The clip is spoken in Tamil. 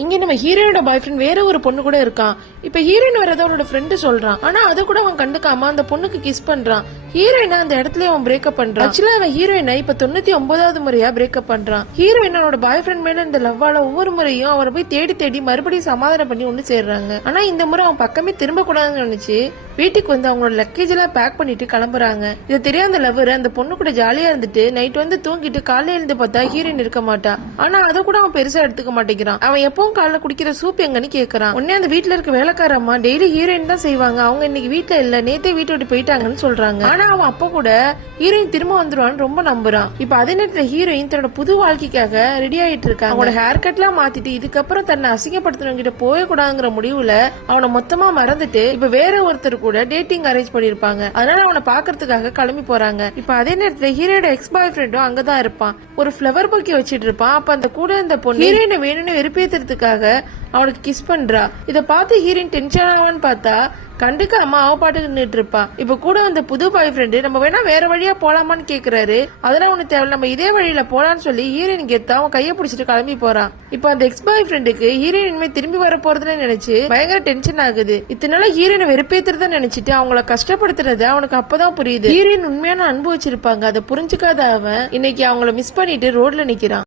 இங்க நம்ம ஹீரோனோட பாய் ஃப்ரெண்ட் வேற ஒரு பொண்ணு கூட இருக்கான். இப்ப ஹீரோயின் வரத அவனோட ஃப்ரெண்டு சொல்றான். ஆனா அதை கூட அவன் கண்டுக்காம அந்த பொண்ணுக்கு கிஸ் பண்றான். ஹீரோயினா அந்த இடத்துல அவன் பிரேக்கப் பண்றான். ஆக்சுவலா அவன் ஹீரோயினை இப்ப 99வது முறையா பிரேக்கப் பண்றான். ஹீரோயின் அவனோட பாய் ஃப்ரெண்ட் மேல இந்த லவ்வால ஒவ்வொரு முறையும் அவரை போய் தேடி தேடி மறுபடியும் சமாதானம் பண்ணி ஒண்ணு சேர்றாங்க. ஆனா இந்த முறை அவன் பக்கமே திரும்ப கூடாதுன்னு நினைச்சு வீட்டுக்கு வந்து அவங்களோட லக்கேஜ் எல்லாம் பேக் பண்ணிட்டு கிளம்புறாங்க. இது தெரியாத லவ்வர் அந்த பொண்ணு கூட ஜாலியா இருந்துட்டு நைட் வந்து தூங்கிட்டு காலையில இருந்து பார்த்தா ஹீரோயின் இருக்க மாட்டா. ஆனா அதை கூட அவன் பெருசா எடுத்துக்க மாட்டேங்கிறான். அவன் எப்பவும் காலைல குடிக்கிற சூப் எங்கன்னு கேக்குறான். உடனே அந்த வீட்டுல இருக்க வேலைக்கார அம்மா டெய்லி ஹீரோயின் தான் செய்வாங்க, அவங்க இன்னைக்கு வீட்டுல இல்ல, நேத்தே வீட்டை விட்டு போயிட்டாங்கன்னு சொல்றாங்க. ஆனா அவன் அப்ப கூட ஹீரோயின் திரும்ப வந்துருவான்னு ரொம்ப நம்புறான். இப்ப அதே நேரத்துல ஹீரோயின் தன்னோட புது வாழ்க்கைக்காக ரெடி ஆயிட்டு இருக்காங்க. அவனோட ஹேர் கட் எல்லாம் மாத்திட்டு இதுக்கப்புறம் தன்னை அசிங்கப்படுத்துறவங்க கிட்ட போய கூடாதுங்கிற முடிவுல அவனை மொத்தமா மறந்துட்டு இப்ப வேற ஒருத்தர் கூட டேட்டிங் அரேஞ்ச் பண்ணிருப்பாங்க. அதனால அவனை பாக்குறதுக்காக கிளம்பி போறாங்க. இப்ப அதே நேரத்துல ஹீரோட எக்ஸ் பாய் ஃப்ரெண்டும் அங்கதான் இருப்பான். ஒரு ஃபிளவர் பொக்கே வச்சிட்டு இருப்பான். அப்ப அந்த கூட இந்த பொண்ணு ஹீரோயினை வேணும்னு வெறுப்பேத்துறதுக்காக அவனுக்கு கிஸ் பண்றா. இத பார்த்து ஹீரோயின் டென்ஷன் ஆவான்னு பார்த்தா கண்டுக்காம அவ பாட்டுக்கு நின்றுட்டு இருப்பா. இப்ப கூட அந்த புது பாய் ஃப்ரெண்டு நம்ம வேணா வேற வழியா போலாமான்னு கேக்குறாரு. அதெல்லாம் ஒண்ணு தேவை, நம்ம இதே வழியில போலான்னு சொல்லி ஹீரோயின் கெத்தா அவன் கைய பிடிச்சிட்டு கிளம்பி போறான். இப்ப அந்த எக்ஸ் பாய் ஃப்ரெண்டுக்கு ஹீரோயின் இனிமே திரும்பி வர போறதுன்னு நினைச்சு பயங்கர டென்ஷன் ஆகுது. இத்தனால ஹீரோயினை வெறுப்பேத்துறத நினைச்சிட்டு அவங்கள கஷ்டப்படுத்துறது அவனுக்கு அப்பதான் புரியுது. ஹீரோயின் உண்மையான அன்பு வச்சிருப்பாங்க, அதை புரிஞ்சுக்காத அவன் இன்னைக்கு அவங்கள மிஸ் பண்ணிட்டு ரோட்ல நிக்கிறான்.